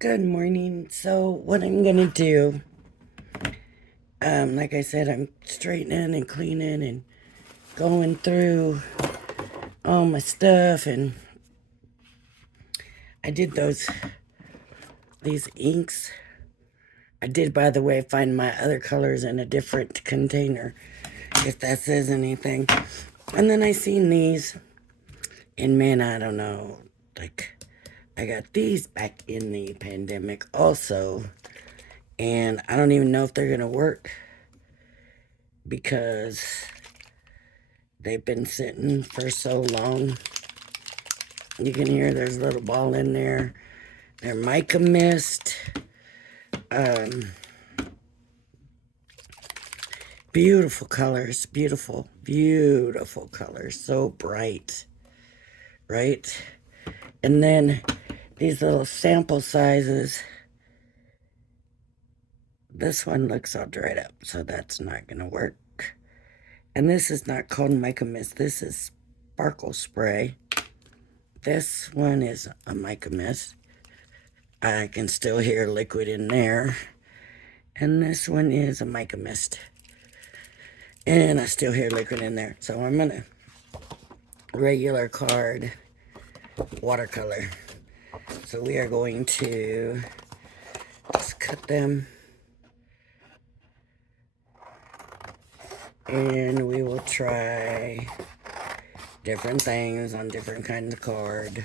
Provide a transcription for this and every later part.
Good morning. So what I'm gonna do, like I said, I'm straightening and cleaning and going through all my stuff, and I did these inks. I did, by the way, find my other colors in a different container, if that says anything. And then I seen these, and man, I don't know, like I got these back in the pandemic also, and I don't even know if they're gonna work because they've been sitting for so long. You can hear there's a little ball in there. They're mica mist. Um, Beautiful colors. Beautiful, beautiful colors. So bright, right? And then these little sample sizes. This one looks all dried up, so that's not going to work. And this is not called mica mist. This is sparkle spray. This one is a mica mist. I can still hear liquid in there. And this one is a mica mist. And I still hear liquid in there. So I'm going to regular card watercolor. So we are going to just cut them. And we will try different things on different kinds of card.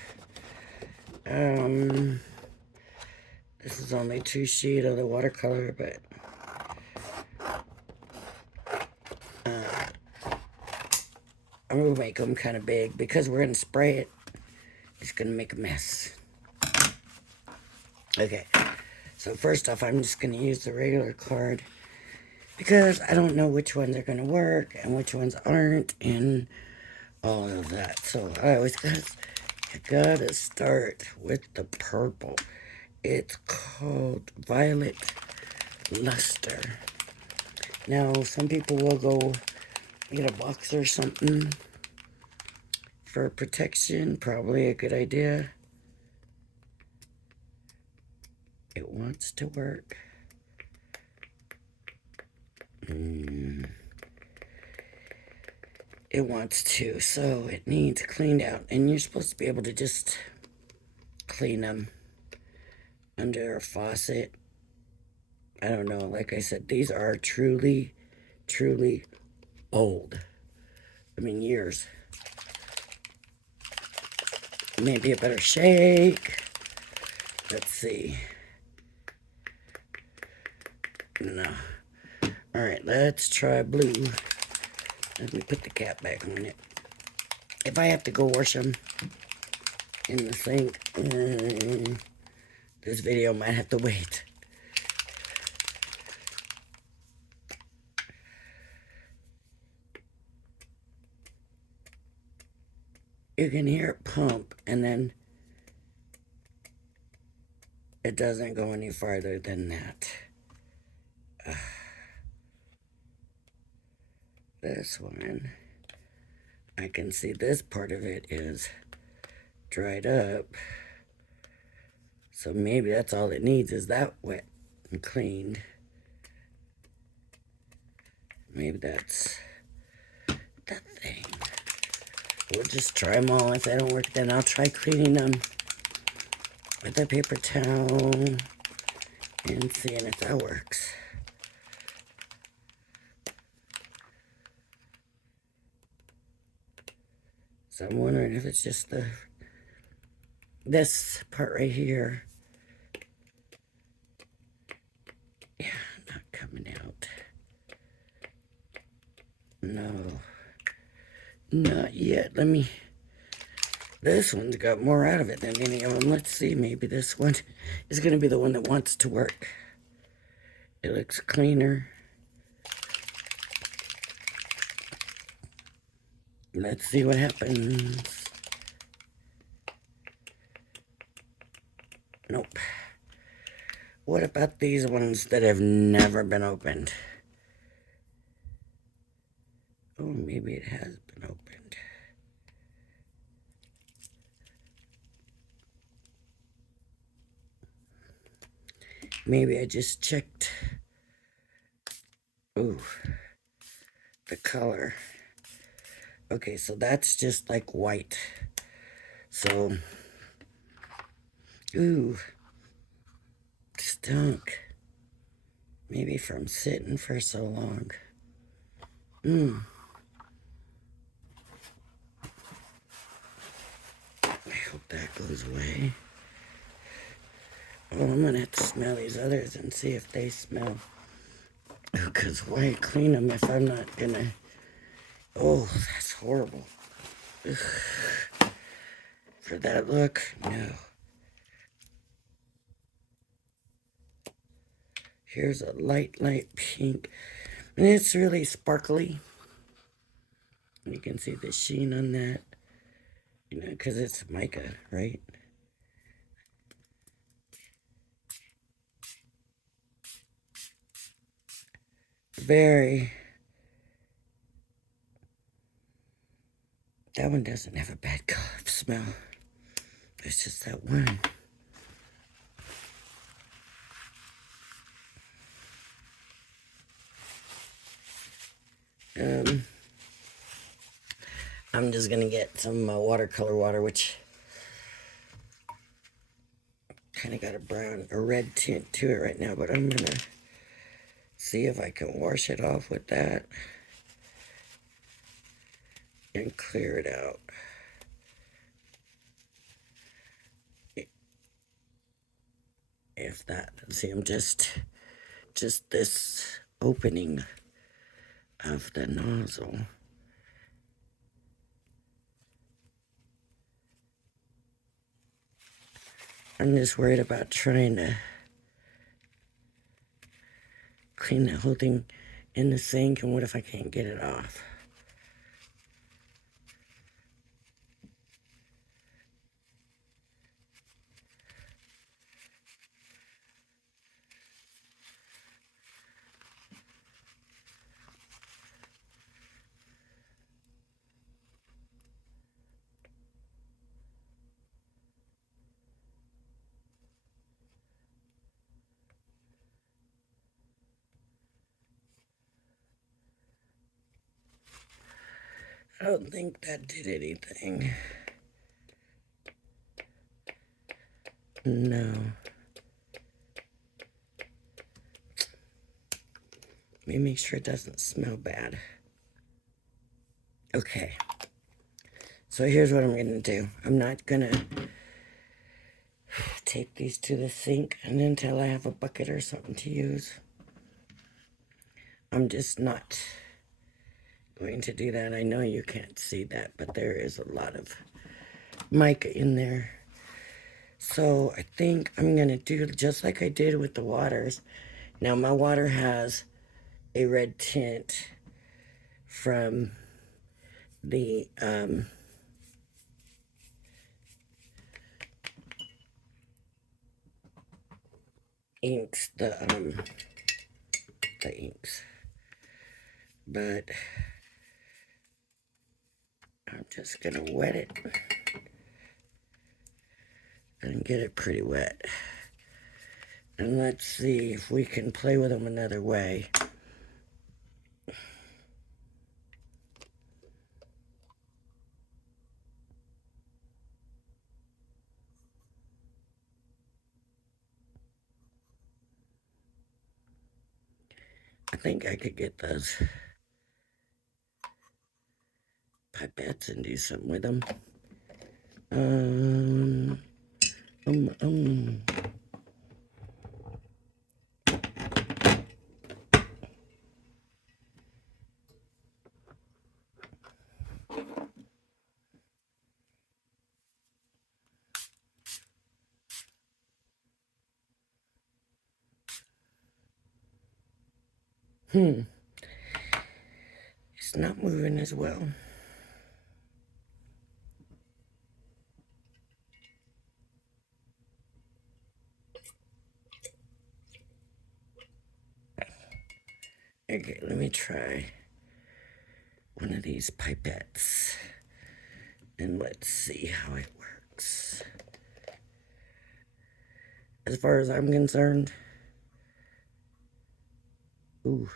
This is only 2 sheets of the watercolor, but I'm going to make them kind of big because we're going to spray it. It's going to make a mess. Okay, so first off, I'm just going to use the regular card because I don't know which ones are going to work and which ones aren't and all of that. So I always gotta start with the purple. It's called Violet Luster. Now, some people will go get a box or something for protection. Probably a good idea. It wants to work. It wants to, so it needs cleaned out. And you're supposed to be able to just clean them under a faucet. I don't know. Like I said, these are truly, truly old. I mean, years. Maybe a better shake. Let's see. No. All right, let's try blue. Let me put the cap back on it. If I have to go wash them in the sink, this video might have to wait. You can hear it pump, and then it doesn't go any farther than that. This one, I can see this part of it is dried up. So maybe that's all it needs is that wet and cleaned. Maybe that's that thing. We'll just try them all. If they don't work, then I'll try cleaning them with a paper towel and seeing if that works. So I'm wondering if it's just this part right here. Yeah, not coming out. No, not yet. This one's got more out of it than any of them. Let's see, maybe this one is going to be the one that wants to work. It looks cleaner. Let's see what happens. Nope. What about these ones that have never been opened? Oh, maybe it has been opened. Maybe I just checked. Ooh, the color. Okay, so that's just like white. So, ooh, stunk. Maybe from sitting for so long. I hope that goes away. Oh, I'm gonna have to smell these others and see if they smell. Because why clean them if I'm not gonna... Oh, that's horrible. Ugh. For that look, no. Here's a light pink. And it's really sparkly. You can see the sheen on that. You know, because it's mica, right? Very... That one doesn't have a bad cough smell. It's just that one. I'm just gonna get some watercolor water, which kind of got a brown or red tint to it right now, but I'm gonna see if I can wash it off with that and clear it out. If that, see, I'm just this opening of the nozzle. I'm just worried about trying to clean the whole thing in the sink, and what if I can't get it off? I don't think that did anything. No. Let me make sure it doesn't smell bad. Okay. So here's what I'm gonna do. I'm not gonna take these to the sink and until I have a bucket or something to use. I'm just not going to do that. I know you can't see that, but there is a lot of mica in there. So I think I'm gonna do just like I did with the waters. Now my water has a red tint from the inks, the inks. But I'm just gonna wet it and get it pretty wet. And let's see if we can play with them another way. I think I could get those pipettes and do something with them. Um, um, um. It's not moving as well. Okay, let me try one of these pipettes and let's see how it works. As far as I'm concerned, Ooh.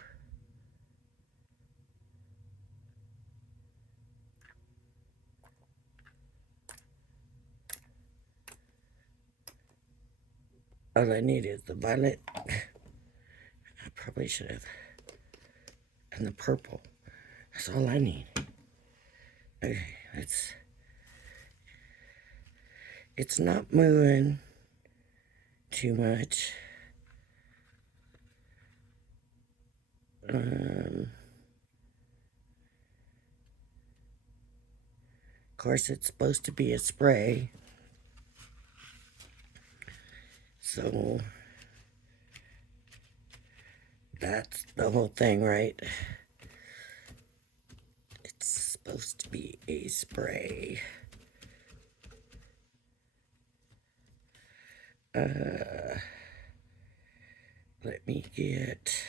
All I need is the violet. I probably should have. And the purple. That's all I need. Okay, it's not moving too much. Of course, it's supposed to be a spray. So that's the whole thing, right? It's supposed to be a spray. Let me get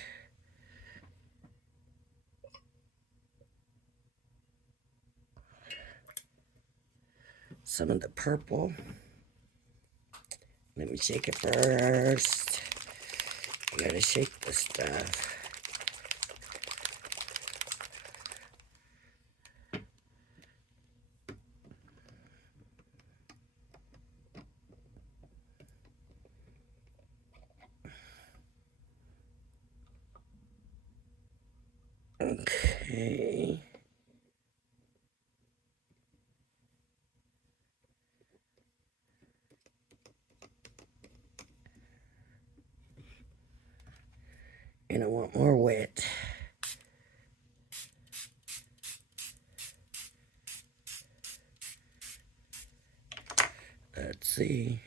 some of the purple. Let me shake it first. I gotta shake the stuff. Okay. And I want more wet. Let's see.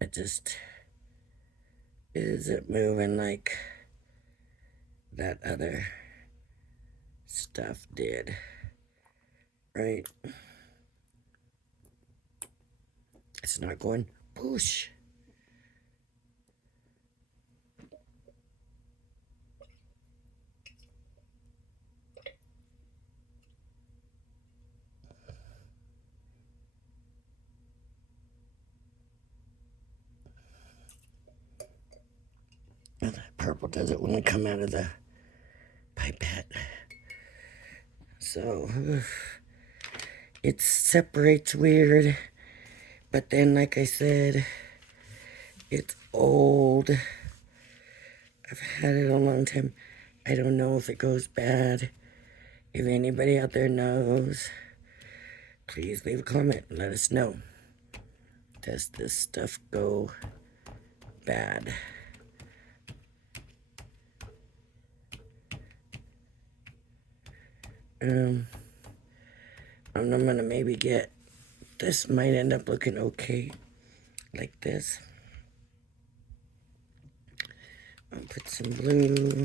It just isn't moving like that other stuff did. Right? It's not going push. Oh, that purple does it when we come out of the pipette. So it separates weird, but then like I said, it's old. I've had it a long time. I don't know if it goes bad. If anybody out there knows, please leave a comment and let us know. Does this stuff go bad? I'm gonna maybe get, this might end up looking okay, like this. I'll put some blue.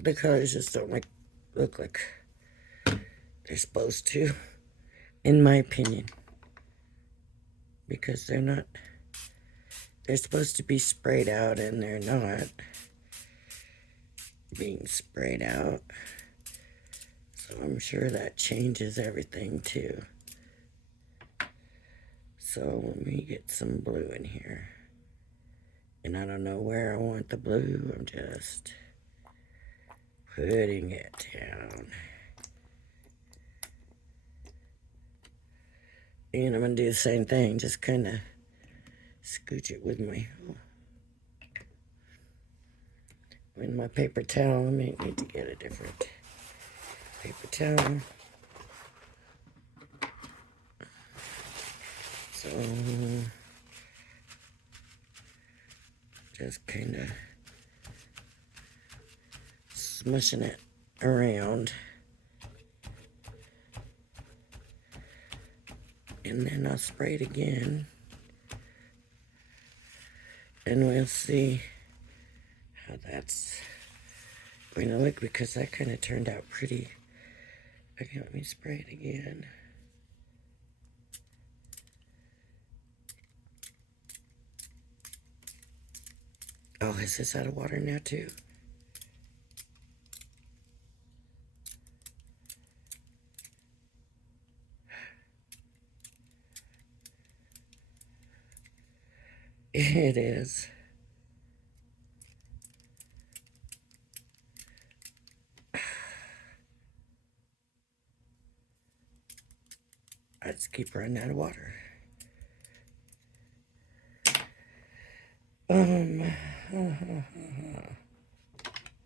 The colors just don't look like they're supposed to, in my opinion, because they're supposed to be sprayed out and they're not being sprayed out. So I'm sure that changes everything too. So let me get some blue in here. And I don't know where I want the blue. I'm just putting it down. And I'm going to do the same thing. Just kind of scooch it with my paper towel. I may need to get a different paper towel. So just kind of smushing it around. And then I'll spray it again. And we'll see how that's going to look, because that kind of turned out pretty Okay, let me spray it again. Oh, is this out of water now too? It is. I just keep running out of water.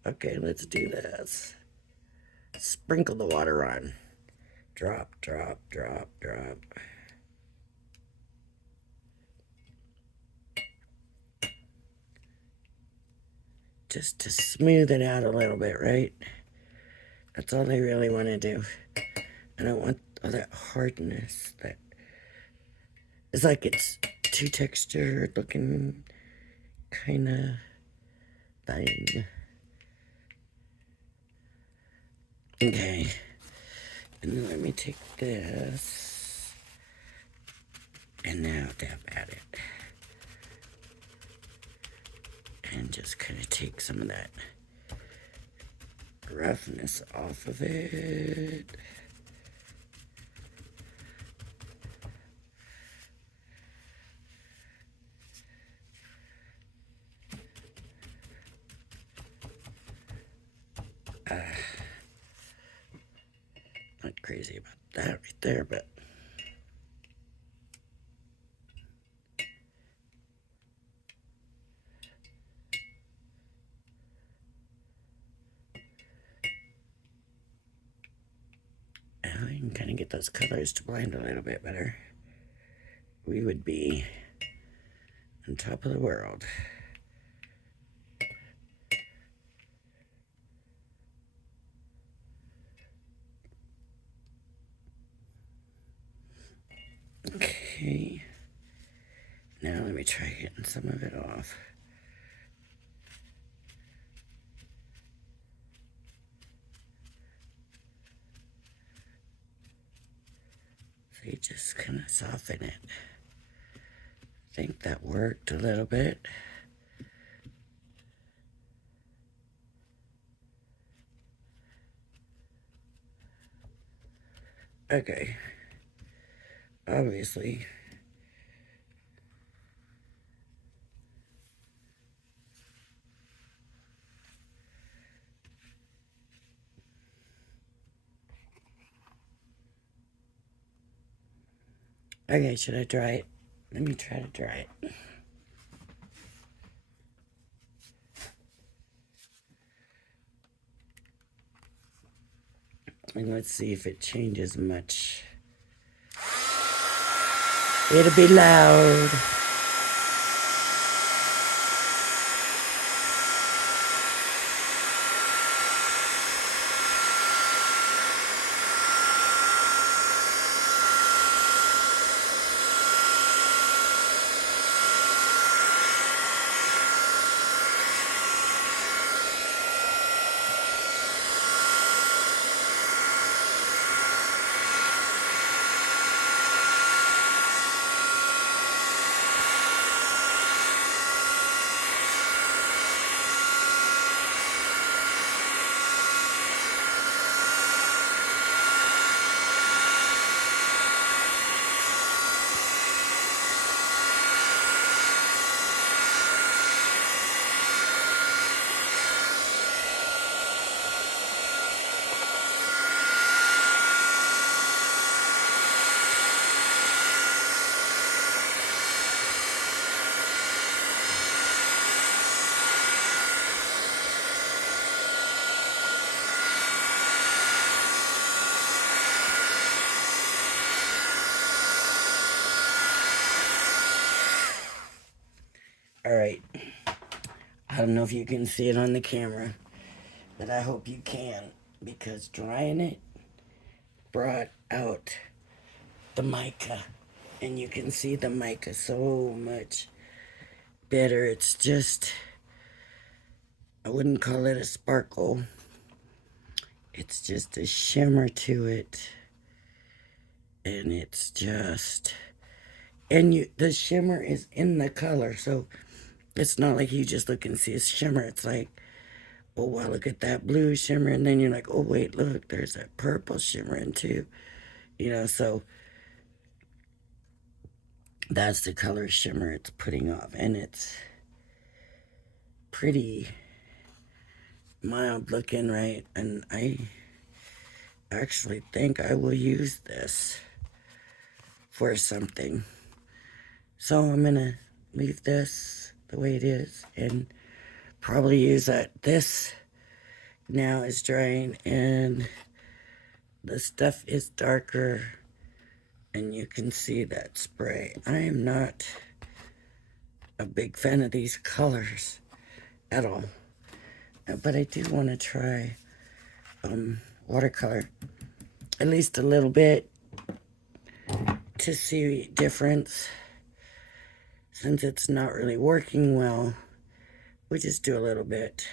Okay, let's do this. Sprinkle the water on. Drop, drop, drop, drop. Just to smooth it out a little bit, right? That's all I really want to do. I don't want all that hardness that it's like it's too textured looking kind of thing. Okay. And then let me take this and now dab at it. And just kind of take some of that roughness off of it. Not crazy about that right there, but now I can kind of get those colors to blend a little bit better. We would be on top of the world. Okay. Now let me try getting some of it off. So you just kind of soften it. I think that worked a little bit. Okay. Obviously. Okay, should I dry it? Let me try to dry it. And let's see if it changes much. It'll be loud. Alright. I don't know if you can see it on the camera, but I hope you can, because drying it brought out the mica. And you can see the mica so much better. It's just, I wouldn't call it a sparkle. It's just a shimmer to it. And it's just, and the shimmer is in the color. So it's not like you just look and see a shimmer. It's like, oh, wow, look at that blue shimmer. And then you're like, oh, wait, look, there's that purple shimmering too. So that's the color shimmer it's putting off. And it's pretty mild looking, right? And I actually think I will use this for something. So I'm going to leave this the way it is and probably use that. This now is drying and the stuff is darker and you can see that spray. I am not a big fan of these colors at all, but I do want to try watercolor at least a little bit to see difference. Since it's not really working well, we just do a little bit.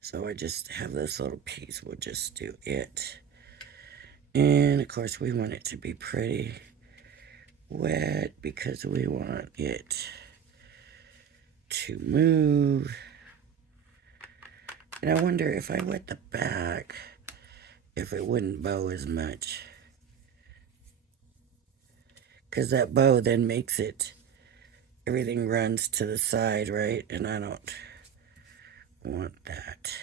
So I just have this little piece, we'll just do it. And of course we want it to be pretty wet because we want it to move. And I wonder if I wet the back, if it wouldn't bow as much. Because that bow then makes it, everything runs to the side, right? And I don't want that.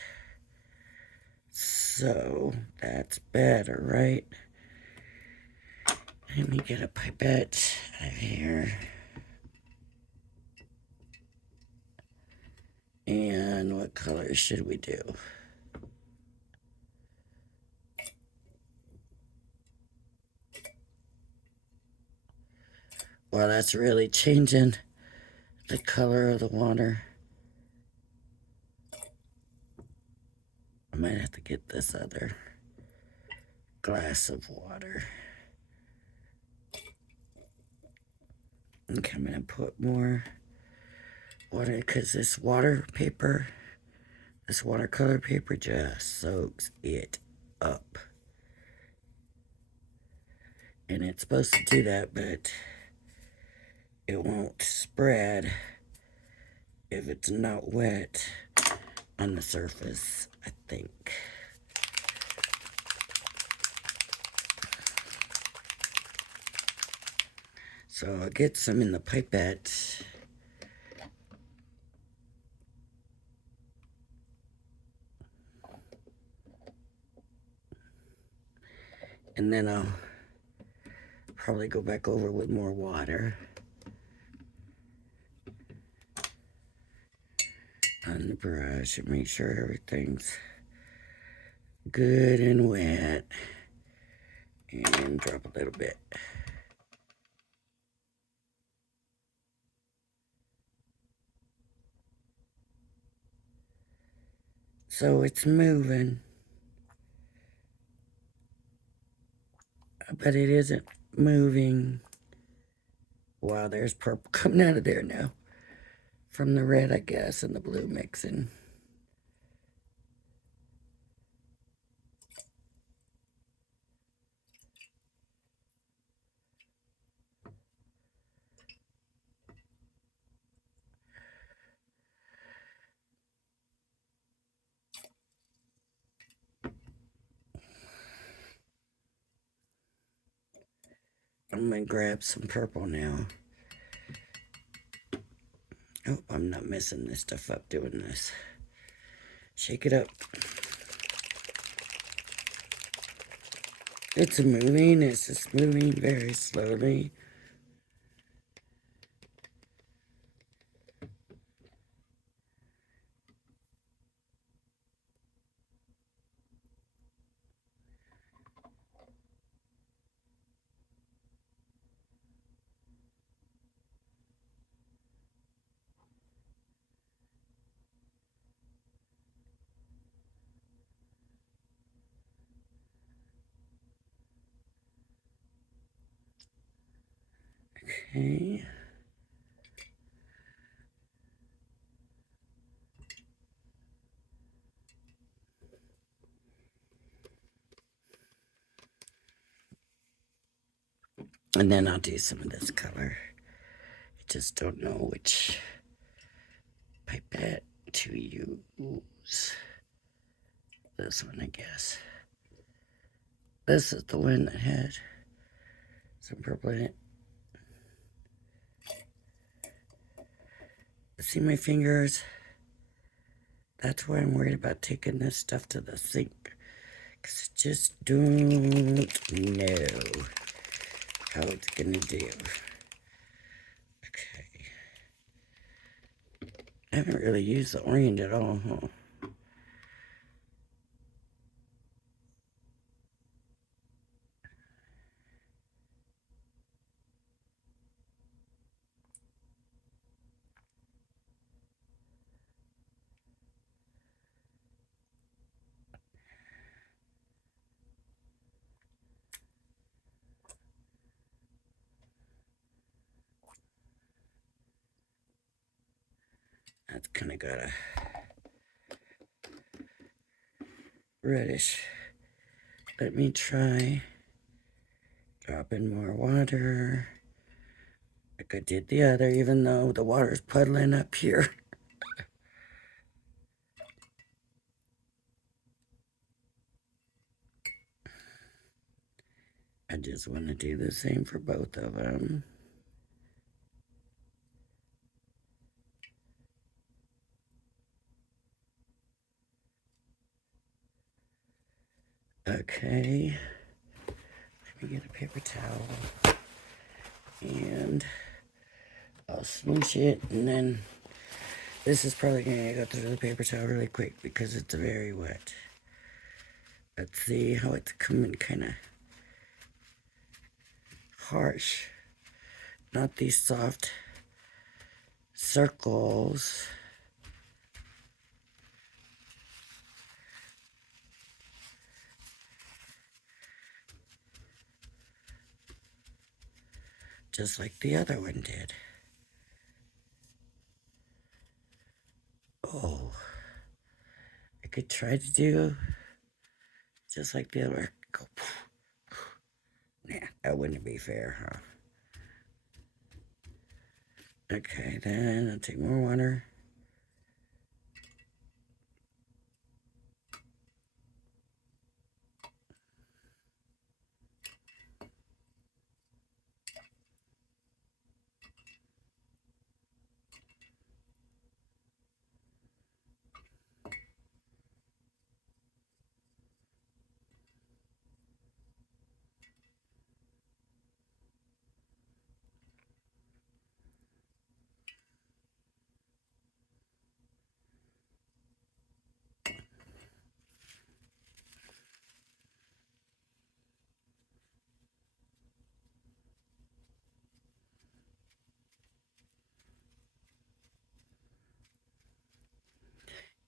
So that's better, right? Let me get a pipette out of here. And what color should we do? Well, that's really changing the color of the water. I might have to get this other glass of water. Okay, I'm gonna put more water because this watercolor paper just soaks it up. And it's supposed to do that, but it won't spread if it's not wet on the surface, I think. So I'll get some in the pipette. And then I'll probably go back over with more water on the brush and make sure everything's good and wet. And drop a little bit. So it's moving, but it isn't moving. Wow, there's purple coming out of there now. From the red, I guess, and the blue mixing. I'm gonna grab some purple now. Oh, I'm not messing this stuff up doing this. Shake it up. It's just moving very slowly. Okay. And then I'll do some of this color. I just don't know which pipette to use. This one, I guess. This is the one that had some purple in it. See my fingers? That's why I'm worried about taking this stuff to the sink. Because I just don't know how it's going to do. Okay. I haven't really used the orange at all, huh? That's kind of got a reddish. Let me try dropping more water like I did the other, even though the water's puddling up here. I just want to do the same for both of them. Okay. Let me get a paper towel. And I'll smoosh it, and then this is probably going to go through the paper towel really quick because it's very wet. Let's see how it's coming kind of harsh. Not these soft circles. Just like the other one did. Oh, I could try to do just like the other. Go. Nah, that wouldn't be fair, huh? Okay, then I'll take more water.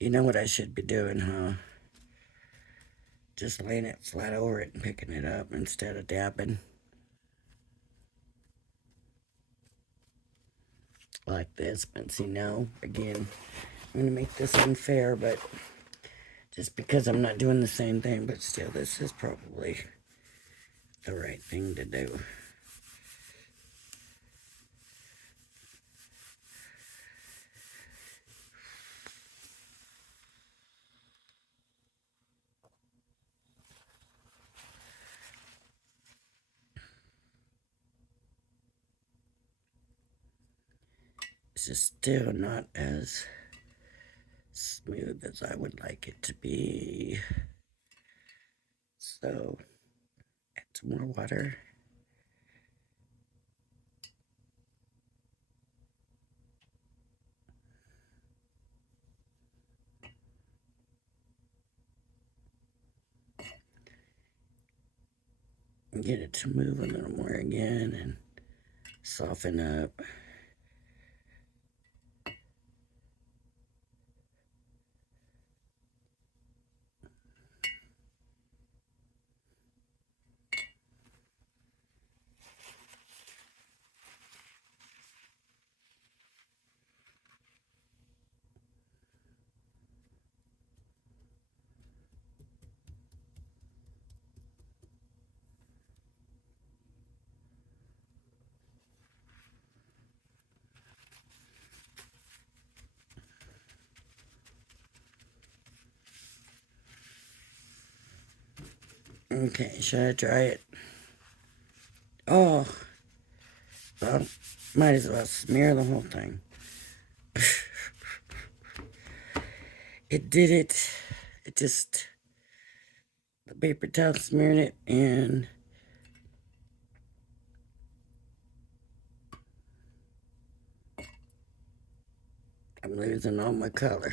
You know what I should be doing, huh? Just laying it flat over it and picking it up instead of dabbing. Like this, but see now, again, I'm gonna make this unfair, but just because I'm not doing the same thing, but still, this is probably the right thing to do. It's just still not as smooth as I would like it to be. So, add some more water. And get it to move a little more again and soften up. Okay, should I try it? Oh, well, might as well smear the whole thing. It did it. It just, the paper towel smeared it, and I'm losing all my color.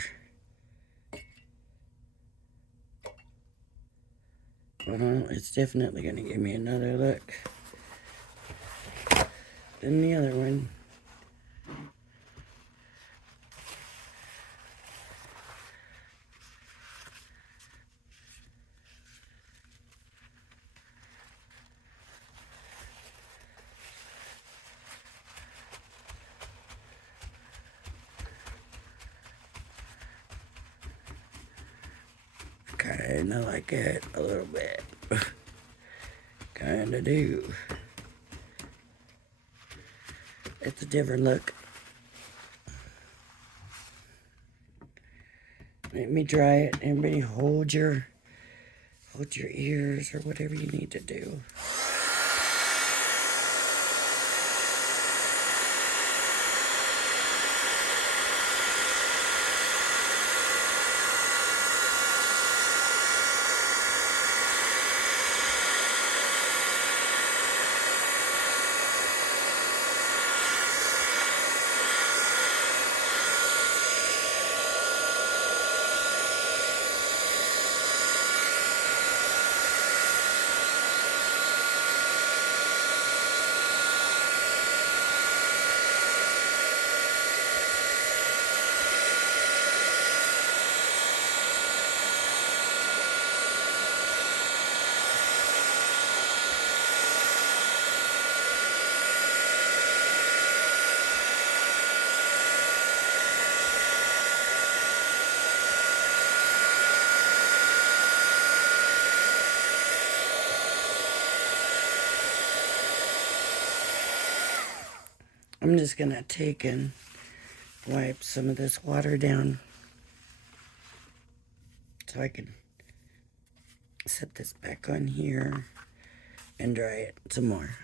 Well, it's definitely going to give me another look than the other one. Kinda like it a little bit. Kinda do. It's a different look. Let me dry it. Everybody hold your ears or whatever you need to do. I'm just gonna take and wipe some of this water down so I can set this back on here and dry it some more.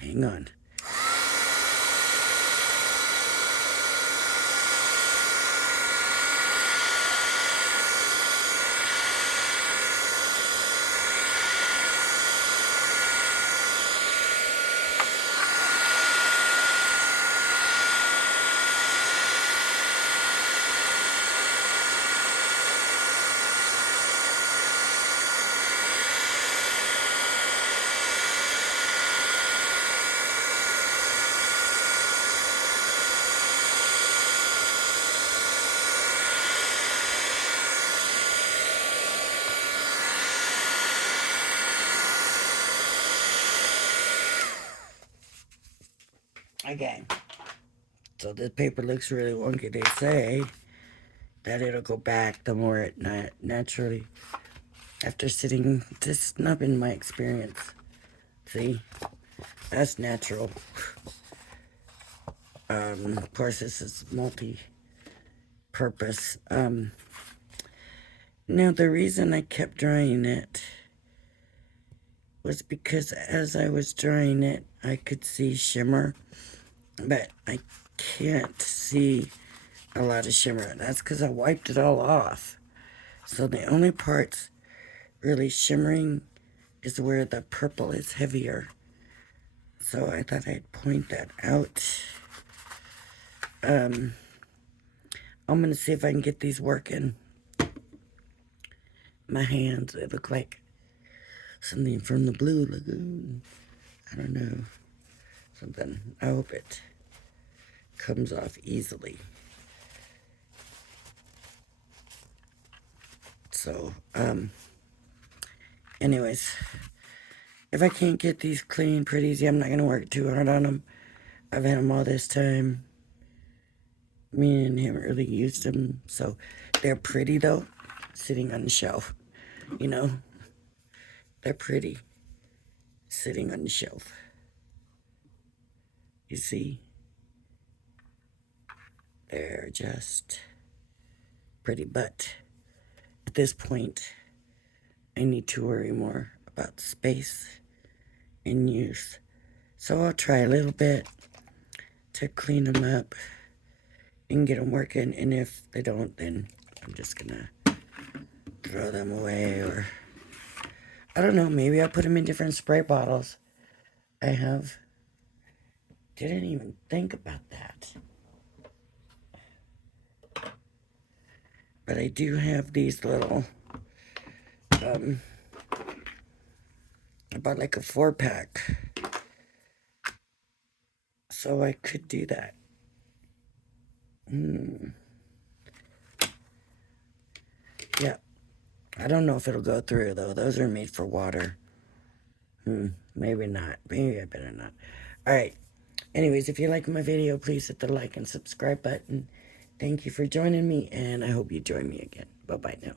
Hang on. Okay, so this paper looks really wonky. They say that it'll go back the more it naturally, after sitting, just not been my experience. See, that's natural. Of course, this is multi-purpose. Now, the reason I kept drying it was because as I was drying it, I could see shimmer, but I can't see a lot of shimmer. That's because I wiped it all off. So the only parts really shimmering is where the purple is heavier. So I thought I'd point that out. I'm going to see if I can get these working. My hands, they look like something from the Blue Lagoon. I don't know. Something. I hope it comes off easily. So, anyways, if I can't get these clean pretty easy, I'm not going to work too hard on them. I've had them all this time. Me and haven't really used them, so they're pretty though, sitting on the shelf. You know, they're pretty sitting on the shelf. You see, they're just pretty, but at this point, I need to worry more about space and use. So I'll try a little bit to clean them up and get them working. And if they don't, then I'm just gonna throw them away, or I don't know, maybe I'll put them in different spray bottles. Didn't even think about that. But I do have these little, I bought like a 4-pack. So I could do that. Yeah. I don't know if it'll go through, though. Those are made for water. Maybe not. Maybe I better not. Alright. Anyways, if you like my video, please hit the like and subscribe button. Thank you for joining me, and I hope you join me again. Bye-bye now.